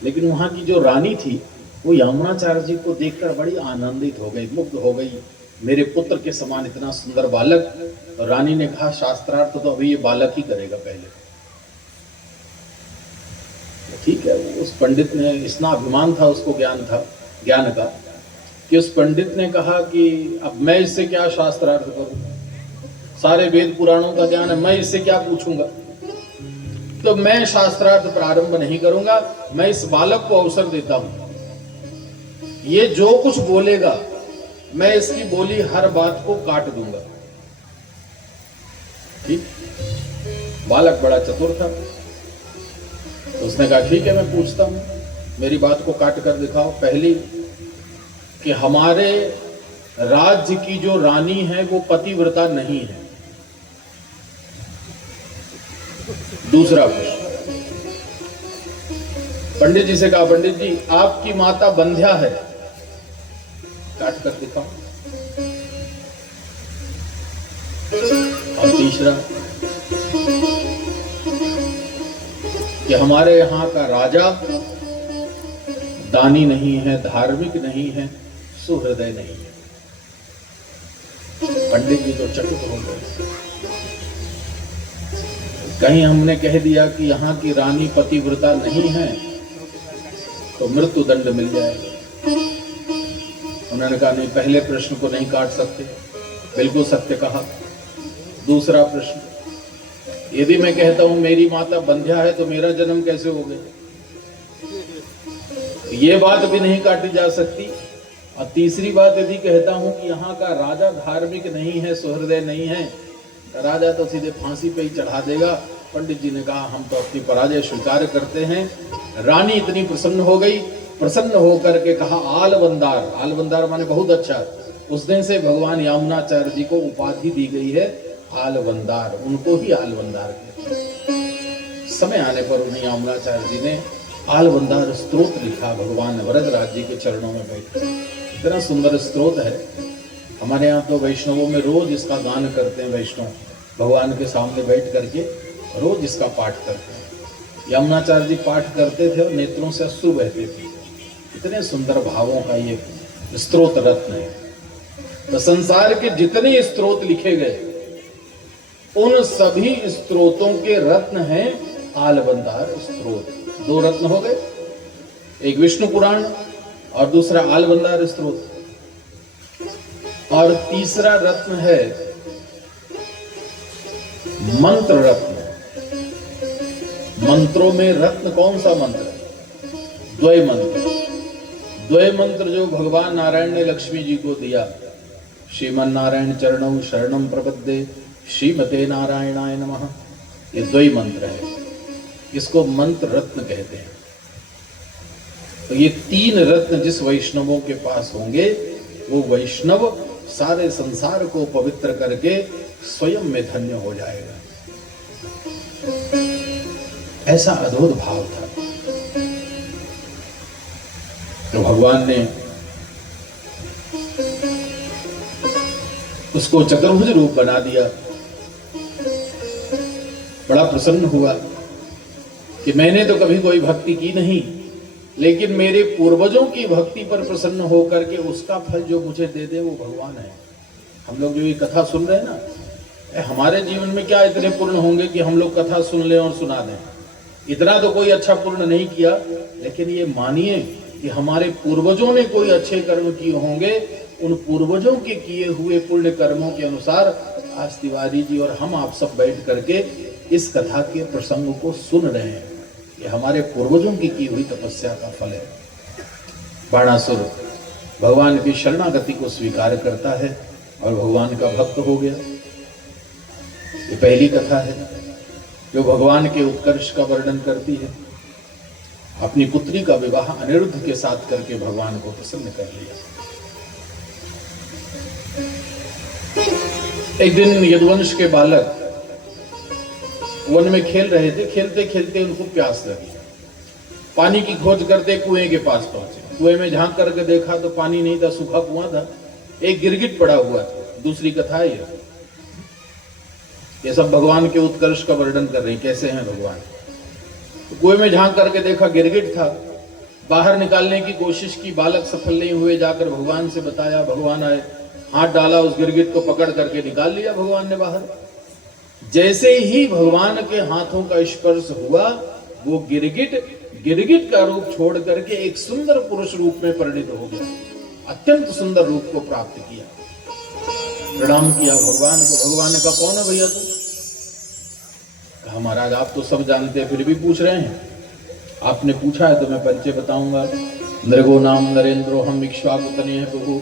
लेकिन वहां की जो रानी थी वो यमुनाचार्य जी को देखकर बड़ी आनंदित हो गई, मुग्ध हो गई। मेरे पुत्र के समान इतना सुंदर बालक। तो रानी ने कहा शास्त्रार्थ तो अभी ये बालक ही करेगा पहले। ठीक है, उस पंडित ने इतना अभिमान था, उसको ज्ञान था ज्ञान का, कि उस पंडित ने कहा कि अब मैं इससे क्या शास्त्रार्थ करूं, सारे वेद पुराणों का ज्ञान है, मैं इससे क्या पूछूंगा। तो मैं शास्त्रार्थ प्रारंभ नहीं करूंगा, मैं इस बालक को अवसर देता हूं, ये जो कुछ बोलेगा मैं इसकी बोली हर बात को काट दूंगा। ठीक, बालक बड़ा चतुर था, तो उसने कहा ठीक है मैं पूछता हूं, मेरी बात को काट कर दिखाओ। पहली कि हमारे राज्य की जो रानी है वो पतिव्रता नहीं है। दूसरा प्रश्न, पंडित जी से कहा पंडित जी आपकी माता बंध्या है, काट कर दिखाओ। और तीसरा कि हमारे यहां का राजा दानी नहीं है, धार्मिक नहीं है, सुहृदय नहीं है। पंडित जी तो चकित हो गए। कहीं हमने कह दिया कि यहाँ की रानी पतिव्रता नहीं है तो मृत्यु दंड मिल जाएगा। उन्होंने कहा नहीं, पहले प्रश्न को नहीं काट सकते, बिल्कुल सत्य कहा। दूसरा प्रश्न, यदि मैं कहता हूं मेरी माता बंध्या है तो मेरा जन्म कैसे हो गया, ये बात भी नहीं काटी जा सकती। और तीसरी बात, यदि कहता हूं कि यहाँ का राजा धार्मिक नहीं है, सुहृदय नहीं है, राजा तो सीधे फांसी पे ही चढ़ा देगा। पंडित जी ने कहा हम तो अपनी पराजय स्वीकार करते हैं। रानी इतनी प्रसन्न हो गई, प्रसन्न होकर के कहा आलवंदार, आलवंदार माने बहुत अच्छा। उस दिन से भगवान यमुनाचार्य जी को उपाधि दी गई है आलवंदार, उनको ही आलवंदार कहते। समय आने पर उन्हें यमुनाचार्य जी ने आलवंदार स्तोत्र लिखा, भगवान वरदराज जी के चरणों में बैठकर। इतना सुंदर स्तोत्र है, हमारे यहाँ तो वैष्णवों में रोज इसका गान करते हैं। वैष्णव भगवान के सामने बैठ करके रोज इसका पाठ करते हैं। यमुनाचार्य जी पाठ करते थे और नेत्रों से अश्रु बहते थे। इतने सुंदर भावों का ये स्तोत्र रत्न है। तो संसार के जितने स्तोत्र लिखे गए उन सभी स्तोत्रों के रत्न हैं आलवंदार स्तोत्र। दो रत्न हो गए, एक विष्णु पुराण और दूसरा आलवंदार स्तोत्र। और तीसरा रत्न है मंत्र रत्न। मंत्रों में रत्न कौन सा मंत्र है? द्वय मंत्र। द्वय मंत्र जो भगवान नारायण ने लक्ष्मी जी को दिया, श्रीमन नारायण चरणौ शरणम प्रपद्ये श्रीमते नारायणाय नमः, ये द्वय मंत्र है, इसको मंत्र रत्न कहते हैं। तो ये तीन रत्न जिस वैष्णवों के पास होंगे वो वैष्णव सारे संसार को पवित्र करके स्वयं में धन्य हो जाएगा। ऐसा अद्भुत भाव था। तो भगवान ने उसको चतुर्भुज रूप बना दिया। बड़ा प्रसन्न हुआ कि मैंने तो कभी कोई भक्ति की नहीं, लेकिन मेरे पूर्वजों की भक्ति पर प्रसन्न होकर के उसका फल जो मुझे दे दे वो भगवान है। हम लोग जो ये कथा सुन रहे हैं ना, हमारे जीवन में क्या इतने पूर्ण होंगे कि हम लोग कथा सुन लें और सुना दें। इतना तो कोई अच्छा पूर्ण नहीं किया, लेकिन ये मानिए कि हमारे पूर्वजों ने कोई अच्छे कर्म किए होंगे, उन पूर्वजों के किए हुए पुण्य कर्मों के अनुसार आज तिवारी जी और हम आप सब बैठ करके इस कथा के प्रसंग को सुन रहे हैं। ये हमारे पूर्वजों की हुई तपस्या का फल है। बाणासुर भगवान की शरणागति को स्वीकार करता है और भगवान का भक्त हो गया। ये पहली कथा है जो भगवान के उत्कर्ष का वर्णन करती है। अपनी पुत्री का विवाह अनिरुद्ध के साथ करके भगवान को प्रसन्न कर लिया। एक दिन यदुवंश के बालक वन में खेल रहे थे। खेलते खेलते उनको प्यास लगी। पानी की खोज करते कुएं के पास पहुंचे। कुएं में झांक करके देखा तो पानी नहीं था, सूखा कुआं था। एक गिरगिट पड़ा हुआ था। दूसरी कथा है ये सब भगवान के उत्कर्ष का वर्णन कर रहे हैं, कैसे हैं भगवान। तो कुएं में झांक करके देखा गिरगिट था। बाहर निकालने की कोशिश की, बालक सफल नहीं हुए, जाकर भगवान से बताया, भगवान आए, हाथ डाला, उस गिरगिट को पकड़ करके निकाल लिया भगवान ने बाहर। जैसे ही भगवान के हाथों का स्पर्श हुआ, वो गिरगिट का रूप छोड़ करके एक सुंदर पुरुष रूप में परिणित हो गया, अत्यंत सुंदर रूप को प्राप्त किया। प्रणाम किया भगवान को। भगवान ने कहा, कौन है भैया तू? कहा, महाराज आप तो सब जानते हैं, फिर भी पूछ रहे हैं। आपने पूछा है तो मैं परिचय बताऊंगा। नृगो नाम नरेंद्रो हम इक्ष्वाकुतने हैं प्रभु,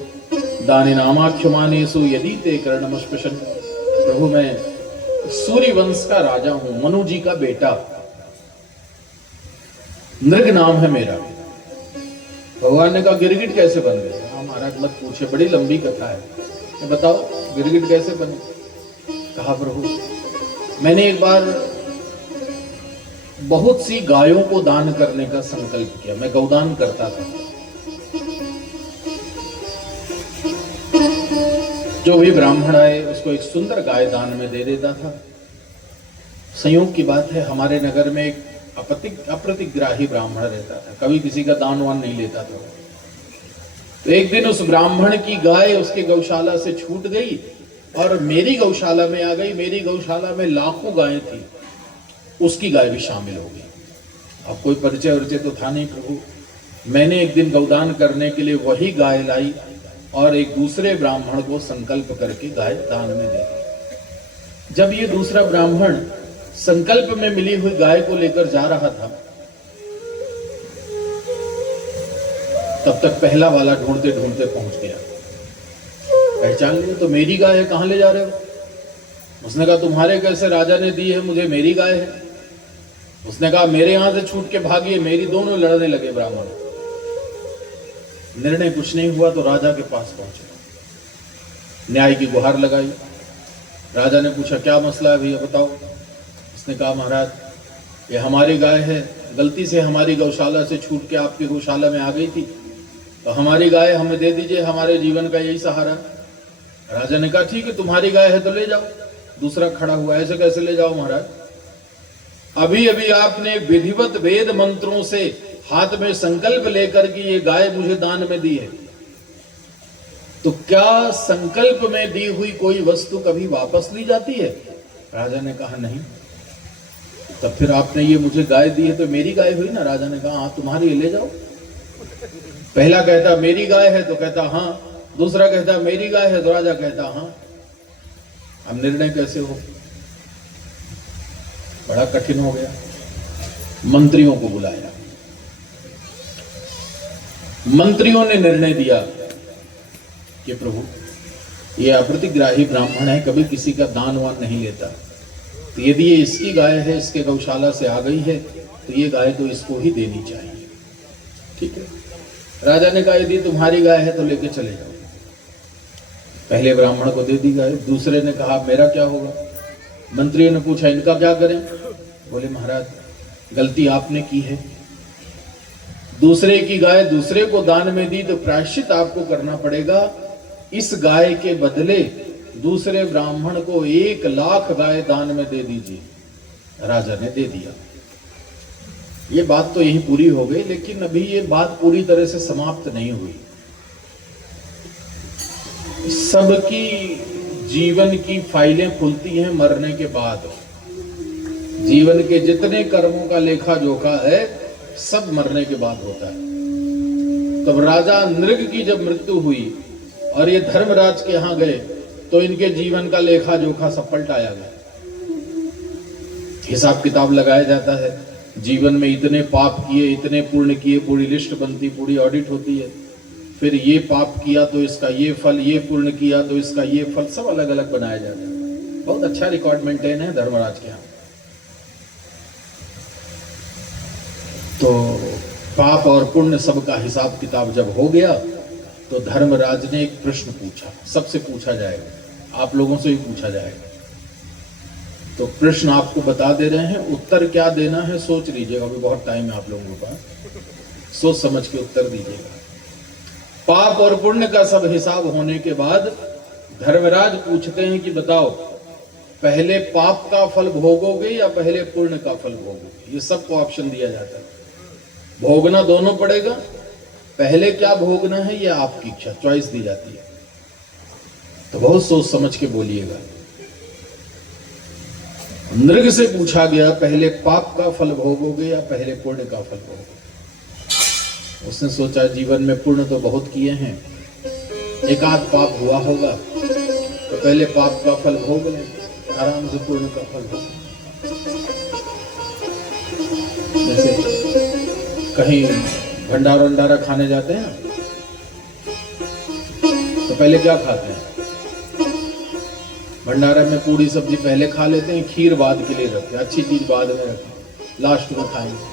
दाने नामाख्यमानेसु यदि ते कर्णमस्पृशन। प्रभु मैं सूर्य वंश का राजा हूं, मनु जी का बेटा, नृग नाम है मेरा। भगवान ने कहा, गिरगिट कैसे बन गए? हाँ महाराज मत पूछे, बड़ी लंबी कथा है, बताओ गिरगिट कैसे बने? कहा, प्रभु मैंने एक बार बहुत सी गायों को दान करने का संकल्प किया, मैं गौदान करता था। जो भी ब्राह्मण आए उसको एक सुंदर गाय दान में दे देता था। संयोग की बात है, हमारे नगर में एक अप्रतिग्राही ब्राह्मण रहता था, कभी किसी का दान वान नहीं लेता था। तो एक दिन उस ब्राह्मण की गाय उसके गौशाला से छूट गई और मेरी गौशाला में आ गई। मेरी गौशाला में लाखों गायें थी, उसकी गाय भी शामिल हो गई। अब कोई परिचय उरिचय तो था नहीं प्रभु। मैंने एक दिन गौदान करने के लिए वही गाय लाई और एक दूसरे ब्राह्मण को संकल्प करके गाय दान में दे दी। जब ये दूसरा ब्राह्मण संकल्प में मिली हुई गाय को लेकर जा रहा था, तब तक पहला वाला ढूंढते ढूंढते पहुंच गया। पहचान लिया, तो मेरी गाय है, कहां ले जा रहे हो? उसने कहा, तुम्हारे कैसे राजा ने दी है, मुझे मेरी गाय है। उसने कहा, मेरे यहां से छूट के भागी, मेरी। दोनों लड़ने लगे ब्राह्मण। निर्णय कुछ नहीं हुआ तो राजा के पास पहुंचे, न्याय की गुहार लगाई। राजा ने पूछा, क्या मसला है भैया, बताओ। उसने कहा, महाराज ये हमारी गाय है, गलती से हमारी गौशाला से छूट के आपकी गौशाला में आ गई थी, तो हमारी गाय हमें दे दीजिए, हमारे जीवन का यही सहारा। राजा ने कहा, ठीक है तुम्हारी गाय है तो ले जाओ। दूसरा खड़ा हुआ, ऐसे कैसे ले जाओ महाराज, अभी अभी आपने विधिवत वेद मंत्रों से हाथ में संकल्प लेकर के ये गाय मुझे दान में दी है, तो क्या संकल्प में दी हुई कोई वस्तु कभी वापस ली जाती है? राजा ने कहा, नहीं। तब फिर आपने ये मुझे गाय दी है तो मेरी गाय हुई ना? राजा ने कहा, हाँ तुम्हारी, ले जाओ। पहला कहता मेरी गाय है तो कहता हाँ, दूसरा कहता मेरी गाय है तो राजा कहता हाँ। अब निर्णय कैसे हो? बड़ा कठिन हो गया। मंत्रियों को बुलाया, मंत्रियों ने निर्णय दिया कि प्रभु ये अप्रतिग्राही ब्राह्मण है, कभी किसी का दान वान नहीं लेता, तो यदि ये इसकी गाय है, इसके गौशाला से आ गई है, तो ये गाय तो इसको ही देनी चाहिए। ठीक है। राजा ने कहा, यदि तुम्हारी गाय है तो लेके चले जाओ। पहले ब्राह्मण को दे दी गाय। दूसरे ने कहा, मेरा क्या होगा? मंत्रियों ने पूछा, इनका क्या करें? बोले, महाराज गलती आपने की है, दूसरे की गाय दूसरे को दान में दी तो प्रायश्चित आपको करना पड़ेगा। इस गाय के बदले दूसरे ब्राह्मण को 1,00,000 गाय दान में दे दीजिए। राजा ने दे दिया। ये बात तो यही पूरी हो गई, लेकिन अभी ये बात पूरी तरह से समाप्त नहीं हुई। सबकी जीवन की फाइलें खुलती हैं मरने के बाद। जीवन के जितने कर्मों का लेखा जोखा है सब मरने के बाद होता है। तब राजा नृग की जब मृत्यु हुई और ये धर्मराज के यहां गए तो इनके जीवन का लेखा जोखा सब पलटाया गया। हिसाब किताब लगाया जाता है, जीवन में इतने पाप किए, इतने पुण्य किए, पूरी लिस्ट बनती, पूरी ऑडिट होती है। फिर ये पाप किया तो इसका ये फल, ये पुण्य किया तो इसका ये फल, सब अलग अलग बनाया जाता है। बहुत अच्छा रिकॉर्ड मेंटेन है धर्मराज के यहाँ। तो पाप और पुण्य सबका हिसाब किताब जब हो गया तो धर्मराज ने एक प्रश्न पूछा। सबसे पूछा जाएगा, आप लोगों से भी पूछा जाएगा। तो प्रश्न आपको बता दे रहे हैं, उत्तर क्या देना है सोच लीजिएगा, अभी बहुत टाइम है आप लोगों के पास, सोच समझ के उत्तर दीजिएगा। पाप और पुण्य का सब हिसाब होने के बाद धर्मराज पूछते हैं कि बताओ पहले पाप का फल भोगोगे या पहले पुण्य का फल भोगोगे? ये सबको ऑप्शन दिया जाता है। भोगना दोनों पड़ेगा। पहले क्या भोगना है ये आपकी इच्छा, चॉइस दी जाती है, तो बहुत सोच समझ के बोलिएगा। नृग से पूछा गया पहले पाप का फल भोगोगे या पहले पुण्य का फल भोगोगे? उसने सोचा जीवन में पुण्य तो बहुत किए हैं, एक आध पाप हुआ होगा तो पहले पाप का फल भोग लें, आराम से पुण्य का फल भोग। जैसे कहीं भंडारा वंडारा खाने जाते हैं तो पहले क्या खाते हैं? भंडारा में पूरी सब्जी पहले खा लेते हैं, खीर बाद के लिए रखते हैं, अच्छी चीज बाद में रखें, लास्ट में खाएंगे।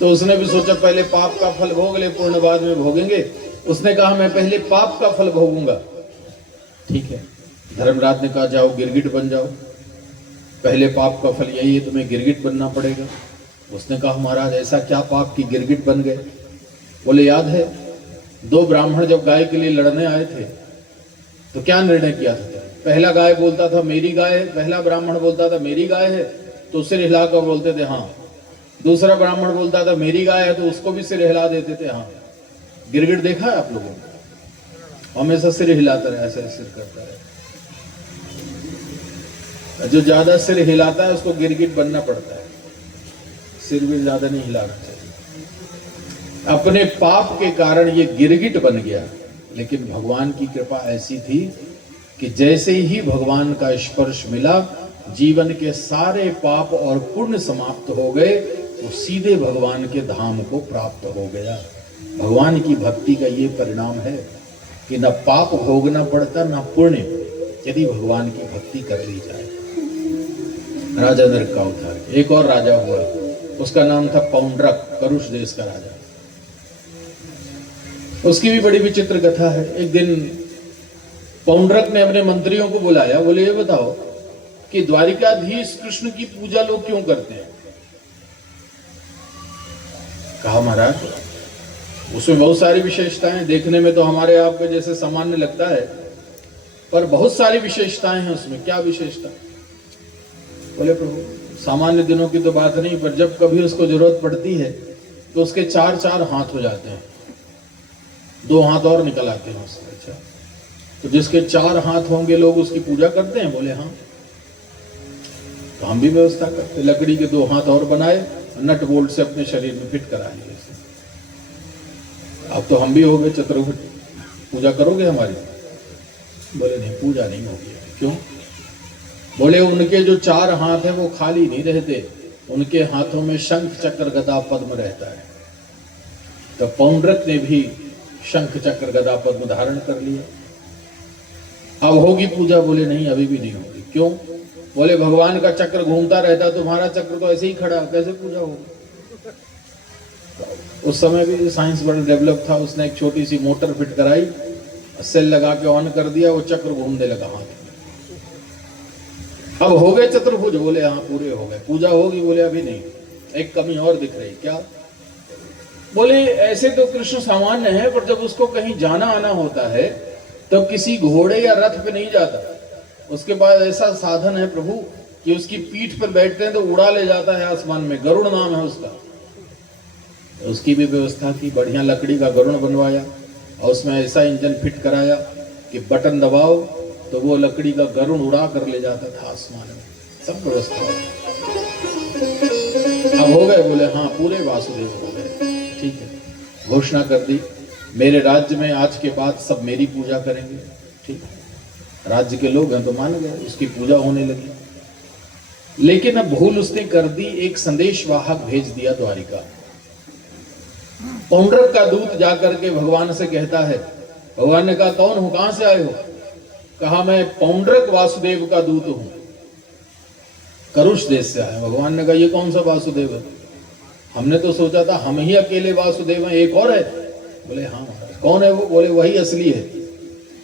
तो उसने भी सोचा पहले पाप का फल भोग ले, पुण्य बाद में भोगेंगे। उसने कहा मैं पहले पाप का फल भोगूंगा। ठीक है, धर्मराज ने कहा जाओ गिरगिट बन जाओ, पहले पाप का फल यही है, तुम्हें गिरगिट बनना पड़ेगा। उसने कहा महाराज ऐसा क्या पाप की गिरगिट बन गए? बोले याद है 2 ब्राह्मण जब गाय के लिए लड़ने आए थे तो क्या निर्णय किया था? पहला गाय बोलता था मेरी गाय है, पहला ब्राह्मण बोलता था मेरी गाय है तो सिर हिलाकर बोलते थे हाँ। दूसरा ब्राह्मण बोलता था मेरी गाय है तो उसको भी सिर हिला देते थे हाँ। गिरगिट देखा है आप लोगों ने? हमेशा सिर हिलाता रहे, ऐसा सिर करता रहे। जो ज्यादा सिर हिलाता है उसको गिरगिट बनना पड़ता है, सिर भी ज्यादा नहीं हिलाना चाहिए। अपने पाप के कारण ये गिरगिट बन गया, लेकिन भगवान की कृपा ऐसी थी कि जैसे ही भगवान का स्पर्श मिला जीवन के सारे पाप और पुण्य समाप्त हो गए, वो सीधे भगवान के धाम को प्राप्त हो गया। भगवान की भक्ति का ये परिणाम है कि न पाप भोगना पड़ता न पुण्य, यदि भगवान की भक्ति कर ली जाए। राजा नृग का उद्धार। एक और राजा हुआ, उसका नाम था पौंड्रक, करुष देश का राजा। उसकी भी बड़ी विचित्र कथा है। एक दिन पौंड्रक ने अपने मंत्रियों को बुलाया, बोले ये बताओ कि द्वारिकाधीश कृष्ण की पूजा लोग क्यों करते हैं? कहा महाराज उसमें बहुत सारी विशेषताएं, देखने में तो हमारे आपके जैसे सामान्य लगता है, पर बहुत सारी विशेषताएं हैं उसमें। क्या विशेषता? बोले प्रभु सामान्य दिनों की तो बात नहीं, पर जब कभी उसको जरूरत पड़ती है तो उसके 4 हाथ हो जाते हैं, 2 हाथ और निकल आते हैं उसके। अच्छा, तो जिसके 4 हाथ होंगे लोग उसकी पूजा करते हैं? बोले हाँ। तो हम भी व्यवस्था करते, लकड़ी के 2 हाथ और बनाए, नट बोल्ट से अपने शरीर में फिट करा लिए। अब तो हम भी हो गए चतुर्भुज, पूजा करोगे हमारी? बोले नहीं, पूजा नहीं होगी। क्यों? बोले उनके जो 4 हाथ हैं वो खाली नहीं रहते, उनके हाथों में शंख चक्र गदा पद्म रहता है। तो पौंड्रक ने भी शंख चक्र गदा पद्म धारण कर लिया। अब होगी पूजा? बोले नहीं, अभी भी नहीं होगी। क्यों? बोले भगवान का चक्र घूमता रहता, तुम्हारा चक्र तो ऐसे ही खड़ा, कैसे पूजा होगी? उस समय भी साइंस बड़ा डेवलप था, उसने एक छोटी सी मोटर फिट कराई, सेल लगा के ऑन कर दिया, वो चक्र घूमने लगा हाथ में। अब हो गए चतुर्भुज? बोले हाँ पूरे हो गए। पूजा होगी? बोले अभी नहीं, एक कमी और दिख रही। क्या? बोले ऐसे तो कृष्ण सामान्य है, पर जब उसको कहीं जाना आना होता है तो किसी घोड़े या रथ पे नहीं जाता, उसके पास ऐसा साधन है प्रभु कि उसकी पीठ पर बैठते हैं तो उड़ा ले जाता है आसमान में, गरुड़ नाम है उसका। उसकी भी व्यवस्था की, बढ़िया लकड़ी का गरुड़ बनवाया और उसमें ऐसा इंजन फिट कराया कि बटन दबाओ तो वो लकड़ी का गरुड़ उड़ा कर ले जाता था आसमान में। सब व्यवस्था अब हो गए? बोले हाँ पूरे वासुदेव हो गए। ठीक है, घोषणा कर दी मेरे राज्य में आज के बाद सब मेरी पूजा करेंगे। ठीक है, राज्य के लोग हैं तो मान गए, उसकी पूजा होने लगी। लेकिन अब भूल उसने कर दी, एक संदेश वाहक भेज दिया द्वारिका। पौंड्रक का दूत जाकर के भगवान से कहता है, भगवान ने कहा कौन हो, कहां से आए हो? कहा मैं पौंड्रक वासुदेव का दूत हूं, करुष देश से आया। भगवान ने कहा ये कौन सा वासुदेव है? हमने तो सोचा था हम ही अकेले वासुदेव हैं, एक और है? बोले हाँ। कौन है वो? बोले वही असली है,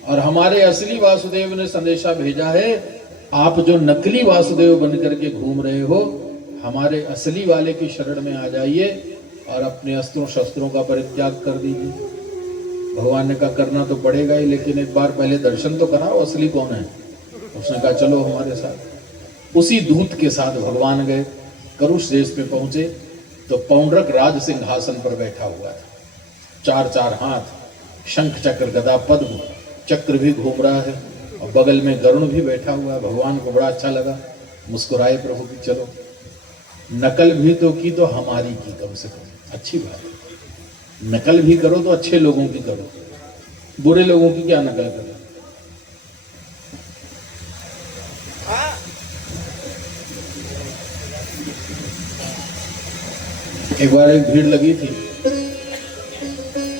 और हमारे असली वासुदेव ने संदेशा भेजा है, आप जो नकली वासुदेव बन करके घूम रहे हो, हमारे असली वाले की शरण में आ जाइए और अपने अस्त्रों शस्त्रों का परित्याग कर दीजिए। भगवान ने कहा करना तो पड़ेगा ही, लेकिन एक बार पहले दर्शन तो कराओ, असली कौन है। उसने कहा चलो हमारे साथ। उसी दूत के साथ भगवान गए, करुष देश में पहुंचे। तो पौंड्रक राज सिंहासन पर बैठा हुआ था, चार चार हाथ, शंख चक्र गदा पद्म, चक्र भी घूम रहा है और बगल में गरुण भी बैठा हुआ है। भगवान को बड़ा अच्छा लगा, मुस्कुराए प्रभु की चलो नकल भी तो की तो हमारी की, कम से कम अच्छी बात है। नकल भी करो तो अच्छे लोगों की करो, बुरे लोगों की क्या नकल करो। एक बार एक भीड़ लगी थी,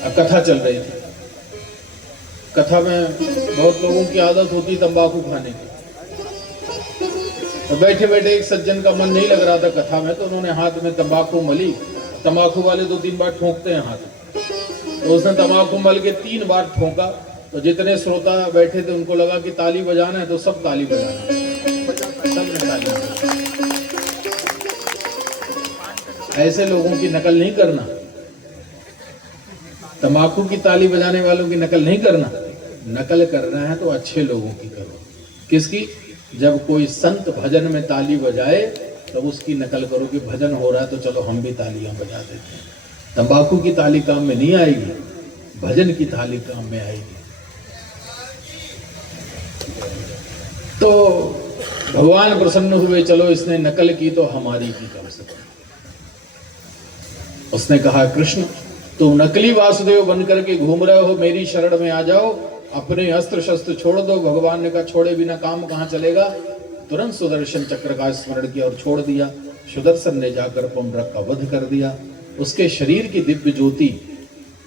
कथा चल रही थी। कथा में बहुत लोगों की आदत होती तंबाकू खाने की। तो बैठे बैठे एक सज्जन का मन नहीं लग रहा था कथा में, तो उन्होंने हाथ में तंबाकू मली। तंबाकू वाले 2-3 बार ठोकते हैं हाथ, तो उसने तंबाकू मल के 3 बार ठोका। तो जितने श्रोता बैठे थे उनको लगा कि ताली बजाना है, तो सब ताली बजाना, सबने ताली बजाना। ऐसे लोगों की नकल नहीं करना, तंबाकू की ताली बजाने वालों की नकल नहीं करना। नकल करना है तो अच्छे लोगों की करो। किसकी? जब कोई संत भजन में ताली बजाए तो उसकी नकल करो कि भजन हो रहा है तो चलो हम भी तालियां बजा देते हैं। तंबाकू की ताली काम में नहीं आएगी, भजन की ताली काम में आएगी। तो भगवान प्रसन्न हुए, चलो इसने नकल की तो हमारी की कम से कम। उसने कहा कृष्ण तुम नकली वासुदेव बनकर के घूम रहे हो, मेरी शरण में आ जाओ, अपने अस्त्र शस्त्र छोड़ दो। भगवान ने कहा छोड़े बिना काम कहां चलेगा। तुरंत सुदर्शन चक्र का स्मरण किया और छोड़ दिया। सुदर्शन ने जाकर पौंड्रक का वध कर दिया। उसके शरीर की दिव्य ज्योति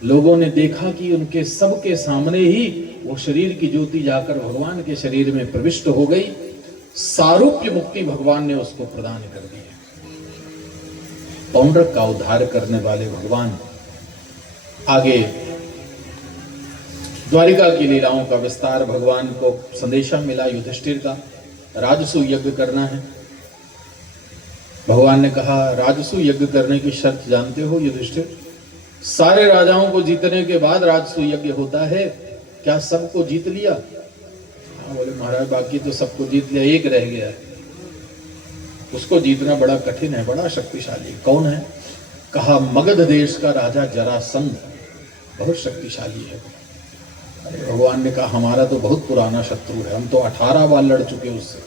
लोगों ने देखा कि उनके सबके सामने ही वो शरीर की ज्योति जाकर भगवान के शरीर में प्रविष्ट हो गई। सारूप्य मुक्ति भगवान ने उसको प्रदान कर दी। पौंड्रक का उद्धार करने वाले भगवान आगे द्वारिका की लीलाओं का विस्तार। भगवान को संदेशा मिला युधिष्ठिर का, राजसू यज्ञ करना है। भगवान ने कहा राजसू यज्ञ करने की शर्त जानते हो युधिष्ठिर? सारे राजाओं को जीतने के बाद राजसू यज्ञ होता है। क्या सबको जीत लिया? हाँ बोले महाराज बाकी तो सबको जीत लिया, एक रह गया है, उसको जीतना बड़ा कठिन है, बड़ा शक्तिशाली। कौन है? कहा मगध देश का राजा जरासंध, बहुत शक्तिशाली है। अरे भगवान ने कहा हमारा तो बहुत पुराना शत्रु है, हम तो 18 बार लड़ चुके उससे,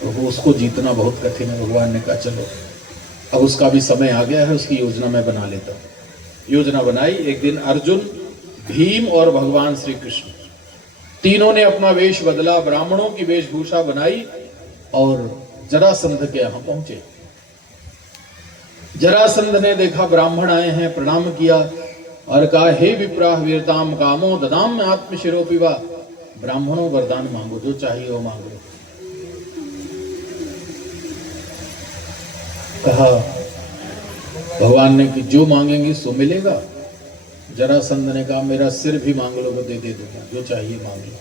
तो वो उसको जीतना बहुत कठिन है। भगवान ने कहा चलो अब उसका भी समय आ गया है, उसकी योजना मैं बना लेता हूँ। योजना बनाई। एक दिन अर्जुन, भीम और भगवान श्री कृष्ण तीनों ने अपना वेश बदला, ब्राह्मणों की वेशभूषा बनाई और जरासंध के यहां पहुंचे। जरासंध ने देखा ब्राह्मण आए हैं, प्रणाम किया और कहा हे विप्राह वीरताम कामो ददाम आत्मशिरोपिवा, ब्राह्मणों वरदान मांगो, जो चाहिए वो मांगो। कहा भगवान ने कि जो मांगेंगे सो मिलेगा। जरासंध ने कहा मेरा सिर भी मांग लो, वो दे दूंगा, जो चाहिए मांग लो।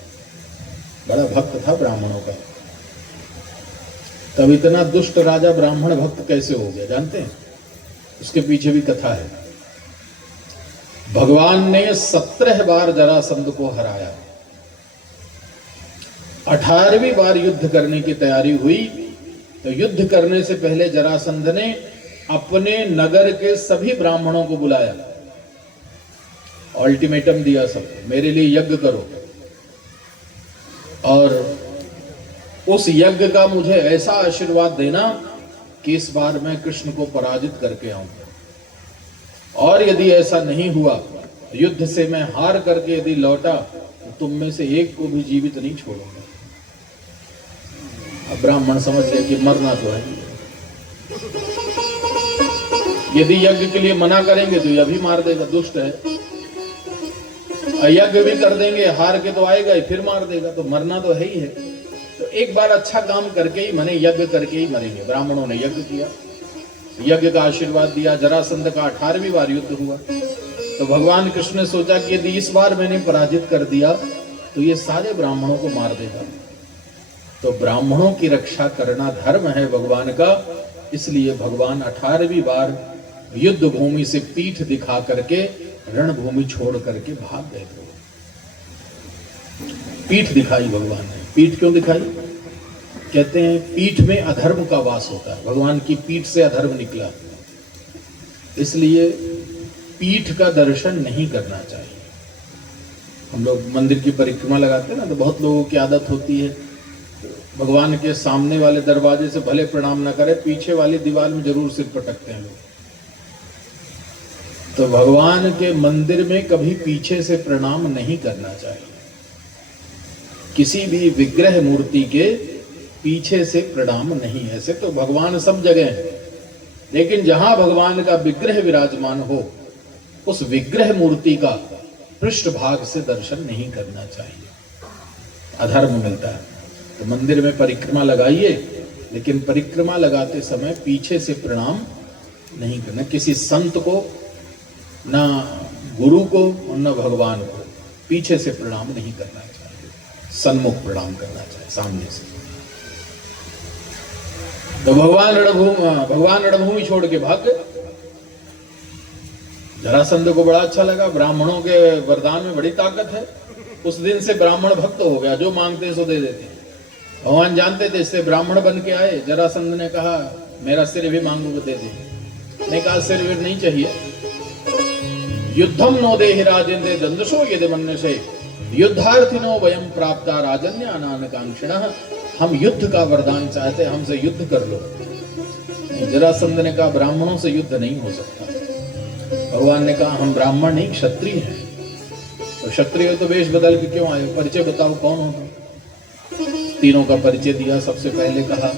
बड़ा भक्त था ब्राह्मणों का। तब इतना दुष्ट राजा ब्राह्मण भक्त कैसे हो गया जानते हैं? उसके पीछे भी कथा है। भगवान ने 17 बार जरासंध को हराया। 18वीं बार युद्ध करने की तैयारी हुई तो युद्ध करने से पहले जरासंध ने अपने नगर के सभी ब्राह्मणों को बुलाया, अल्टीमेटम दिया सबको, मेरे लिए यज्ञ करो और उस यज्ञ का मुझे ऐसा आशीर्वाद देना कि इस बार मैं कृष्ण को पराजित करके आऊंगा, और यदि ऐसा नहीं हुआ युद्ध से मैं हार करके यदि लौटा तो तुम में से एक को भी जीवित नहीं छोड़ूंगा। अब ब्राह्मण समझ गए कि मरना तो है, यदि यज्ञ के लिए मना करेंगे तो यह भी मार देगा, दुष्ट है। यज्ञ भी कर देंगे, हार के तो आएगा ही, फिर मार देगा, तो मरना तो है ही है। तो एक बार अच्छा काम करके ही मने, यज्ञ करके ही मरेंगे। ब्राह्मणों ने यज्ञ किया, यज्ञ का आशीर्वाद दिया। जरासंध का 18वीं बार युद्ध हुआ। तो भगवान कृष्ण ने सोचा कि यदि इस बार मैंने पराजित कर दिया तो ये सारे ब्राह्मणों को मार देगा। तो ब्राह्मणों की रक्षा करना धर्म है भगवान का, इसलिए भगवान 18वीं बार युद्ध भूमि से पीठ दिखा करके रणभूमि छोड़ करके भाग गए थे। पीठ दिखाई भगवान ने। पीठ क्यों दिखाई? कहते हैं पीठ में अधर्म का वास होता है, भगवान की पीठ से अधर्म निकला, इसलिए पीठ का दर्शन नहीं करना चाहिए। हम लोग मंदिर की परिक्रमा लगाते हैं ना, तो बहुत लोगों की आदत होती है भगवान के सामने वाले दरवाजे से भले प्रणाम ना करें, पीछे वाली दीवार में जरूर सिर पटकते हैं लोग। तो भगवान के मंदिर में कभी पीछे से प्रणाम नहीं करना चाहिए। किसी भी विग्रह मूर्ति के पीछे से प्रणाम नहीं। ऐसे तो भगवान सब जगह हैं, लेकिन जहां भगवान का विग्रह विराजमान हो, उस विग्रह मूर्ति का पृष्ठभाग से दर्शन नहीं करना चाहिए, अधर्म मिलता है। तो मंदिर में परिक्रमा लगाइए, लेकिन परिक्रमा लगाते समय पीछे से प्रणाम नहीं करना। किसी संत को, ना गुरु को और न भगवान को पीछे से प्रणाम नहीं करना चाहिए, सन्मुख प्रणाम करना चाहिए, सामने से। तो भगवान रणभूमि छोड़ के भाग गए। जरासंध को बड़ा अच्छा लगा, ब्राह्मणों के वरदान में बड़ी ताकत है। उस दिन से ब्राह्मण भक्त हो गया, जो मांगते सो दे देते। भगवान जानते थे, इससे ब्राह्मण बन के आए। जरासंध ने कहा मेरा सिर भी मांगो दे दे। ने कहा सिर विर नहीं चाहिए। युद्धम नो देहि राजेंद्र दंडशो यदि मन्यसे युद्धार्थिनो वयम प्राप्ता राजन्य अनानकांक्षिणः। हम युद्ध का वरदान चाहते, हमसे युद्ध कर लो। जरासंध ने कहा ब्राह्मणों से युद्ध नहीं हो सकता। भगवान ने कहा हम ब्राह्मण नहीं क्षत्रिय हैं। तो क्षत्रिय तो वेश बदल के क्यों आए, परिचय बताओ कौन हो। तीनों का परिचय दिया। सबसे पहले कहा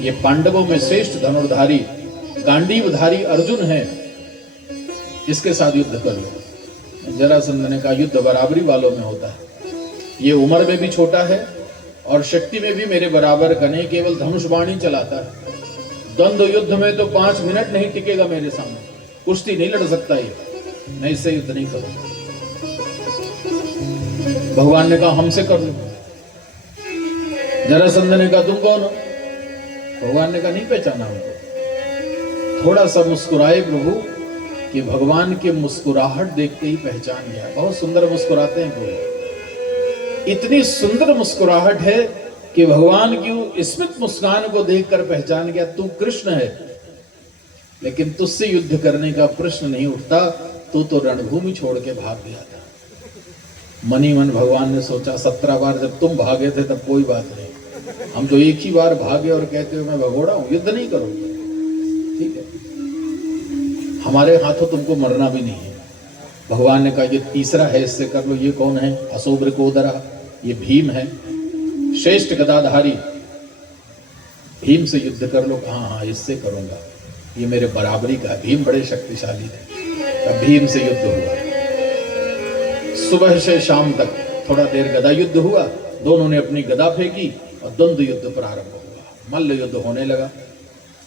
ये पांडवों में श्रेष्ठ धनुर्धारी गांडीवधारी अर्जुन है, इसके साथ युद्ध कर लो। जरासंध ने कहा युद्ध बराबरी वालों में होता है, ये उम्र में भी छोटा है और शक्ति में भी मेरे बराबर का नहीं, केवल धनुष बाण ही चलाता है। द्वंद्व युद्ध में तो 5 मिनट नहीं टिकेगा मेरे सामने, कुश्ती नहीं लड़ सकता ये, मैं इससे युद्ध नहीं करूंगा। भगवान ने कहा हमसे कर लो। जरासंध ने कहा तुम कौन हो। भगवान ने कहा नहीं पहचाना हमको। थोड़ा सा मुस्कुराए प्रभु कि भगवान के मुस्कुराहट देखते ही पहचान गया। बहुत सुंदर मुस्कुराते हैं वो, इतनी सुंदर मुस्कुराहट है कि भगवान की स्मित मुस्कान को देखकर पहचान गया तू कृष्ण है। लेकिन तुझसे युद्ध करने का प्रश्न नहीं उठता, तू तो रणभूमि छोड़ के भाग गया था। मनी मन भगवान ने सोचा 17 बार जब तुम भागे थे तब कोई बात नहीं, हम तो एक ही बार भागे और कहते हो मैं भगोड़ा हूं, युद्ध नहीं करूंगा। ठीक है, हमारे हाथों तुमको मरना भी नहीं है। भगवान ने कहा ये तीसरा है, इससे कर लो। ये कौन है। असोब्र कोदरा, ये भीम है, श्रेष्ठ गदाधारी, भीम से युद्ध कर लो। हाँ हाँ इससे करूंगा, ये मेरे बराबरी का। भीम बड़े शक्तिशाली थे। तब भीम से युद्ध हुआ। सुबह से शाम तक थोड़ा देर गदा युद्ध हुआ। दोनों ने अपनी गदा फेंकी और द्वंद्व युद्ध प्रारंभ हुआ। मल्ल युद्ध होने लगा।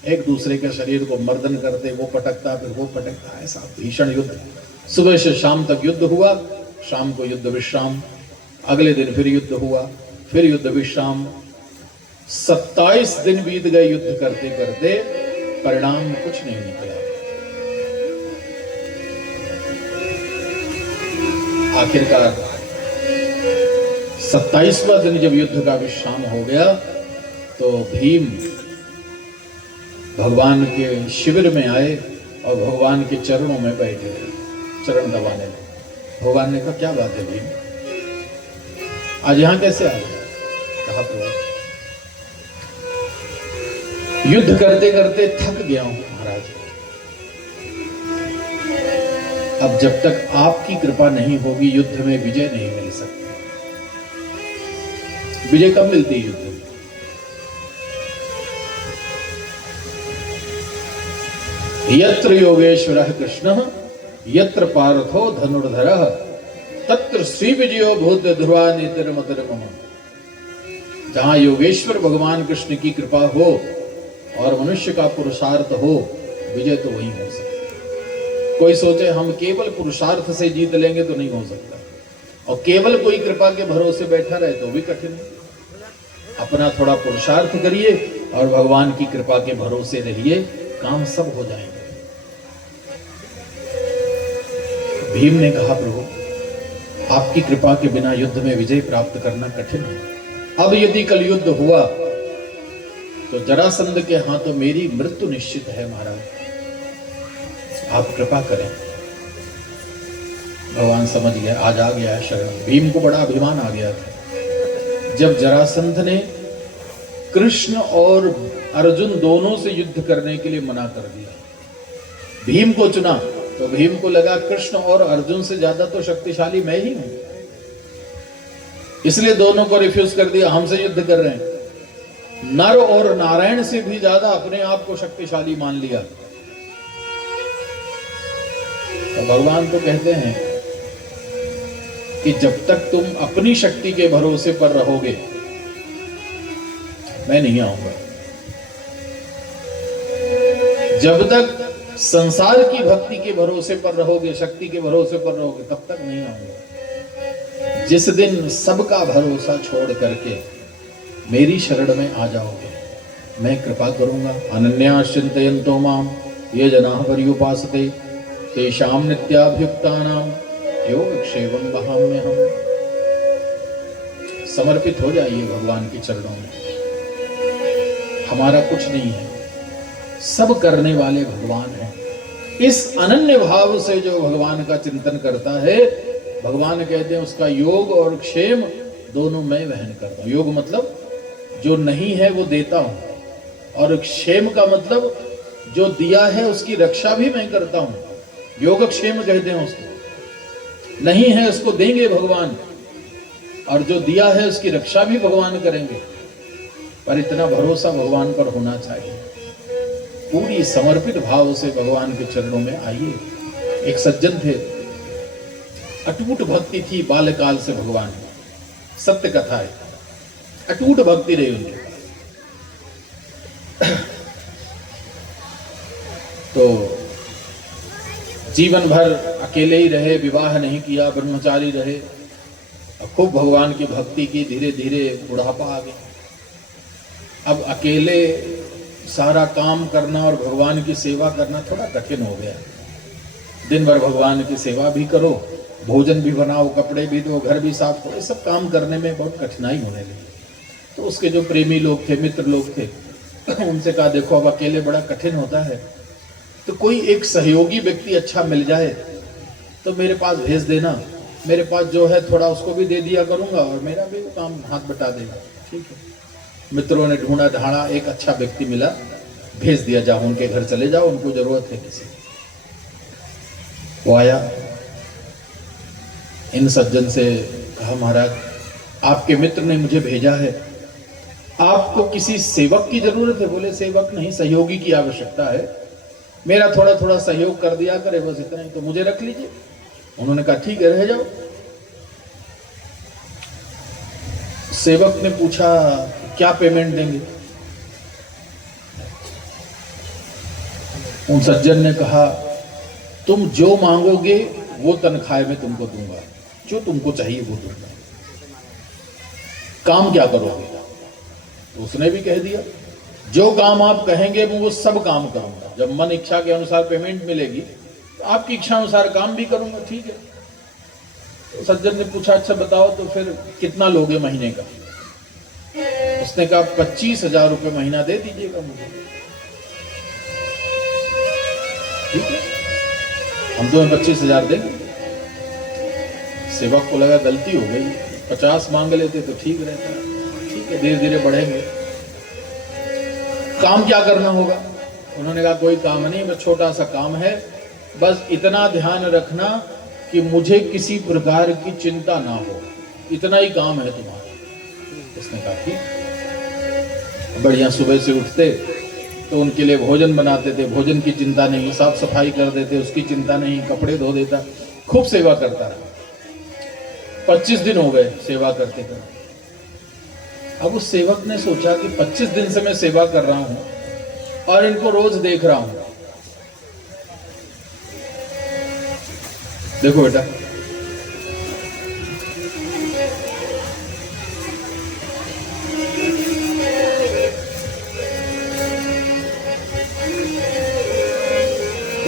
एक दूसरे के शरीर को मर्दन करते, वो पटकता फिर वो पटकता, ऐसा भीषण युद्ध। सुबह से शाम तक युद्ध हुआ। शाम को युद्ध विश्राम। अगले दिन फिर युद्ध हुआ, फिर युद्ध विश्राम। 27 दिन बीत गए युद्ध करते करते, परिणाम कुछ नहीं निकला। आखिरकार 27वां दिन जब युद्ध का विश्राम हो गया तो भीम भगवान के शिविर में आए और भगवान के चरणों में बैठे रहे, चरण दबाने लगे। भगवान ने कहा क्या बात है भीम, आज यहां कैसे आ गए। कहा प्रभु युद्ध करते करते थक गया हूं महाराज। अब जब तक आपकी कृपा नहीं होगी युद्ध में विजय नहीं मिल सकती। विजय कब मिलती है युद्ध में। यत्र योगेश्वरः कृष्णः यत्र पार्थो धनुर्धरः तत्र श्री विजयो भूत ध्रुवा नेतिर्मतिर्मम। जहां योगेश्वर भगवान कृष्ण की कृपा हो और मनुष्य का पुरुषार्थ हो, विजय तो वही हो सकता है। कोई सोचे हम केवल पुरुषार्थ से जीत लेंगे तो नहीं हो सकता, और केवल कोई कृपा के भरोसे बैठा रहे तो भी कठिन है। अपना थोड़ा पुरुषार्थ करिए और भगवान की कृपा के भरोसे रहिए, काम सब हो जाएंगे। भीम ने कहा प्रभु आपकी कृपा के बिना युद्ध में विजय प्राप्त करना कठिन है। अब यदि कल युद्ध हुआ तो जरासंध के हाथों मेरी मृत्यु निश्चित है महाराज, आप कृपा करें। भगवान समझ गए, आज आ गया है शरण। भीम को बड़ा अभिमान आ गया था जब जरासंध ने कृष्ण और अर्जुन दोनों से युद्ध करने के लिए मना कर दिया, भीम को चुना, तो भीम को लगा कृष्ण और अर्जुन से ज्यादा तो शक्तिशाली मैं ही हूं, इसलिए दोनों को रिफ्यूज कर दिया, हमसे युद्ध कर रहे हैं। नर और नारायण से भी ज्यादा अपने आप को शक्तिशाली मान लिया। तो भगवान तो कहते हैं कि जब तक तुम अपनी शक्ति के भरोसे पर रहोगे मैं नहीं आऊंगा, जब तक संसार की भक्ति के भरोसे पर रहोगे, शक्ति के भरोसे पर रहोगे, तब तक नहीं आऊंगा। जिस दिन सबका भरोसा छोड़ करके मेरी शरण में आ जाओगे, मैं कृपा करूंगा। अनन्या चिंतयन्तो माम ये जनाः पर्युपासते तेषां नित्याभियुक्तानां योगक्षेमं वहाम्यहम्। समर्पित हो जाइए भगवान के चरणों में। हमारा कुछ नहीं है, सब करने वाले भगवान हैं। इस अनन्य भाव से जो भगवान का चिंतन करता है, भगवान कहते हैं उसका योग और क्षेम दोनों मैं वहन करता हूं। योग मतलब जो नहीं है वो देता हूं, और क्षेम का मतलब जो दिया है उसकी रक्षा भी मैं करता हूं। योग क्षेम कहते हैं उसको। नहीं है उसको देंगे भगवान, और जो दिया है उसकी रक्षा भी भगवान करेंगे। पर इतना भरोसा भगवान पर होना चाहिए। पूरी समर्पित भाव से भगवान के चरणों में आइए। एक सज्जन थे, अटूट भक्ति थी बाल्यकाल से भगवान, सत्य कथा है, अटूट भक्ति रही उनके पास। तो जीवन भर अकेले ही रहे, विवाह नहीं किया, ब्रह्मचारी रहे, खूब भगवान की भक्ति की। धीरे धीरे बुढ़ापा आ गया। अब अकेले सारा काम करना और भगवान की सेवा करना थोड़ा कठिन हो गया। दिन भर भगवान की सेवा भी करो, भोजन भी बनाओ, कपड़े भी धो, घर भी साफ करो, ये सब काम करने में बहुत कठिनाई होने लगी। तो उसके जो प्रेमी लोग थे, मित्र लोग थे, उनसे कहा देखो अब अकेले बड़ा कठिन होता है, तो कोई एक सहयोगी व्यक्ति अच्छा मिल जाए तो मेरे पास भेज देना, मेरे पास जो है थोड़ा उसको भी दे दिया करूंगा और मेरा भी काम हाथ बटा देगा। ठीक है। मित्रों ने ढूंढा ढांढा, एक अच्छा व्यक्ति मिला, भेज दिया, जाओ उनके घर चले जाओ, उनको जरूरत है किसी। वो आया, इन सज्जन से कहा महाराज आपके मित्र ने मुझे भेजा है, आपको किसी सेवक की जरूरत है? बोले सेवक नहीं, सहयोगी की आवश्यकता है, मेरा थोड़ा थोड़ा सहयोग कर दिया करे, बस इतना ही, तो मुझे रख लीजिए। उन्होंने कहा ठीक है, रह जाओ। सेवक ने पूछा क्या पेमेंट देंगे? उन सज्जन ने कहा तुम जो मांगोगे वो तनख्वाह में तुमको दूंगा, जो तुमको चाहिए वो दूंगा। काम क्या करोगे? तो उसने भी कह दिया जो काम आप कहेंगे मैं वो सब काम करूंगा, जब मन इच्छा के अनुसार पेमेंट मिलेगी तो आपकी इच्छा अनुसार काम भी करूंगा। ठीक है। तो सज्जन ने पूछा अच्छा बताओ तो फिर कितना लोगे महीने का? उसने कहा 25,000 रुपये महीना दे दीजिएगा मुझे। ठीक है, हम तुम्हें 25,000 देंगे। सेवक को लगा गलती हो गई, 50 मांग लेते तो ठीक रहता। ठीक है, धीरे धीरे बढ़ेंगे। काम क्या करना होगा? उन्होंने कहा कोई काम नहीं, बस छोटा सा काम है, बस इतना ध्यान रखना कि मुझे किसी प्रकार की चिंता ना हो, इतना ही काम है तुम्हारा। उसने कहा ठीक। बढ़िया, सुबह से उठते तो उनके लिए भोजन बनाते थे, भोजन की चिंता नहीं, साफ सफाई कर देते उसकी चिंता नहीं, कपड़े धो देता, खूब सेवा करता रहा। 25 दिन हो गए सेवा करते करते। अब उस सेवक ने सोचा कि 25 दिन से मैं सेवा कर रहा हूं और इनको रोज देख रहा हूं। देखो बेटा,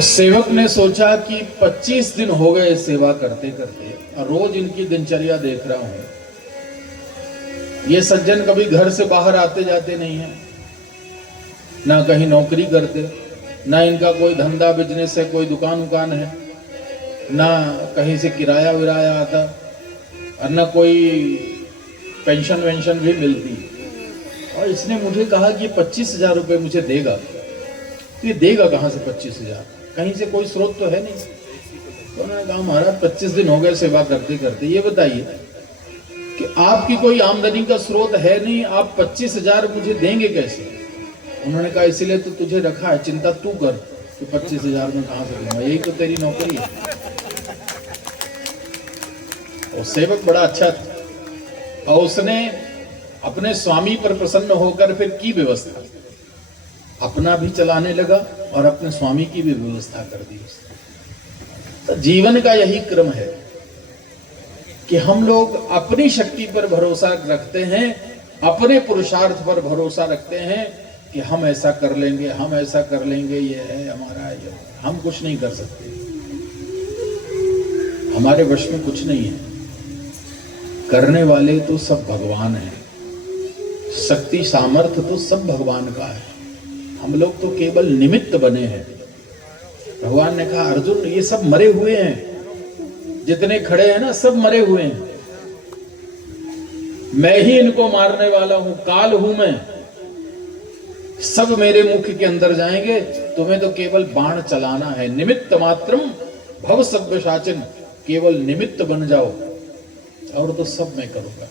सेवक ने सोचा कि 25 दिन हो गए सेवा करते करते और रोज इनकी दिनचर्या देख रहा हूं। ये सज्जन कभी घर से बाहर आते जाते नहीं है, ना कहीं नौकरी करते, ना इनका कोई धंधा बिजनेस है, कोई दुकान उकान है, ना कहीं से किराया विराया आता, और ना कोई पेंशन वेंशन भी मिलती। और इसने मुझे कहा कि 25,000 रुपये मुझे देगा। तो ये देगा कहाँ से 25,000? कहीं से कोई स्रोत तो है नहीं। तो उन्होंने कहा महाराज 25 दिन हो गए सेवा करते करते, ये बताइए कि आपकी कोई आमदनी का स्रोत है नहीं, आप 25,000 मुझे देंगे कैसे? उन्होंने कहा इसीलिए तो तुझे रखा है, चिंता तू कर कि 25,000 में कहां से दूंगा, यही तो तेरी नौकरी है। और सेवक बड़ा अच्छा था, और उसने अपने स्वामी पर प्रसन्न होकर फिर की व्यवस्था, अपना भी चलाने लगा और अपने स्वामी की भी व्यवस्था कर दी उसने। तो जीवन का यही क्रम है कि हम लोग अपनी शक्ति पर भरोसा रखते हैं, अपने पुरुषार्थ पर भरोसा रखते हैं कि हम ऐसा कर लेंगे, हम ऐसा कर लेंगे, ये है हमारा, ये हम कुछ नहीं कर सकते, हमारे वश में कुछ नहीं है। करने वाले तो सब भगवान हैं, शक्ति सामर्थ्य तो सब भगवान का है, हम लोग तो केवल निमित्त बने हैं। भगवान ने कहा अर्जुन ये सब मरे हुए हैं, जितने खड़े हैं ना सब मरे हुए हैं, मैं ही इनको मारने वाला हूं, काल हूं मैं, सब मेरे मुख के अंदर जाएंगे, तुम्हें तो केवल बाण चलाना है। निमित्त मात्रम भव सव्यसाचिन, केवल निमित्त बन जाओ और तो सब मैं करूंगा।